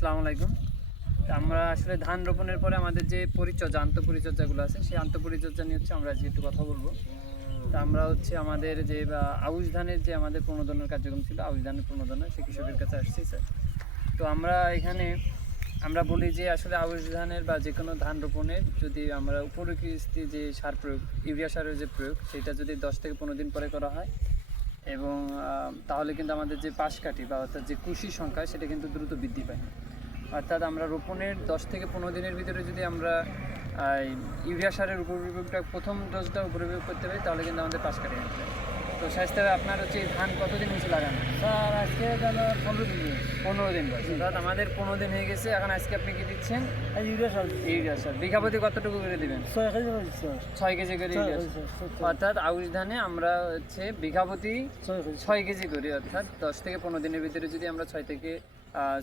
আসসালামু আলাইকুম। আমরা আসলে ধান রোপণের পরে আমাদের যে পরিচর্যা, আন্তঃপরিচর্যাগুলো আছে, সেই আন্তঃপরিচর্যা নিয়ে হচ্ছে আমরা একটু কথা বলব। তা আমরা হচ্ছে আমাদের যে আউশ ধানের যে আমাদের প্রণোদনের কার্যক্রম ছিল, আউশ ধানের প্রণোদনা সে কৃষকের কাছে আসছি, স্যার। তো আমরা এখানে, আমরা বলি যে আসলে আউশ ধানের বা যে কোনো ধান রোপণের যদি আমরা উপরিকৃষ্টি যে সার প্রয়োগ, ইউরিয়া সারের যে প্রয়োগ, সেটা যদি দশ থেকে পনেরো দিন পরে করা হয় এবং তাহলে কিন্তু আমাদের যে পাশ কাঠি বা অর্থাৎ যে কুশি সংখ্যা, সেটা কিন্তু দ্রুত বৃদ্ধি পায়। অর্থাৎ আমরা রোপণের দশ থেকে পনেরো দিনের ভিতরে যদি আমরা ইউরিয়া সারের উপর প্রথম ডোজটা উপর করতে পারি, তাহলে কিন্তু আমাদের পাশ নিতে আসবে তো স্বাস্থ্য আপনার হচ্ছে ধান কতদিন হয়েছে লাগানো? স্যার আজকে পনেরো দিন পনেরো দিন বয়স। অর্থাৎ আমাদের পনেরো দিন হয়ে গেছে এখন আজকে আপনি কি দিচ্ছেন? ইউরিয়া সার। ইউরিয়া সার। বিঘাপতি কতটুকু করে দিবেন? ছয় কেজি ছয় কেজি করে ইউরিয়া। অর্থাৎ আউশ ধানে আমরা হচ্ছে ছয় কেজি। ছয় কেজি করি অর্থাৎ দশ থেকে পনেরো দিনের ভিতরে যদি আমরা ছয় থেকে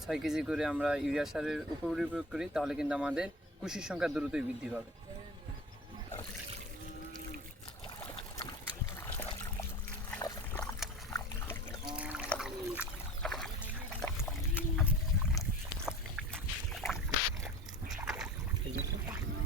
ছয় কেজি করে আমরা ইউরিয়া সারের উপরিয়োগ করি তাহলে কিন্তু আমাদের কুশির সংখ্যা দ্রুতই বৃদ্ধি পাবে। position. Yeah.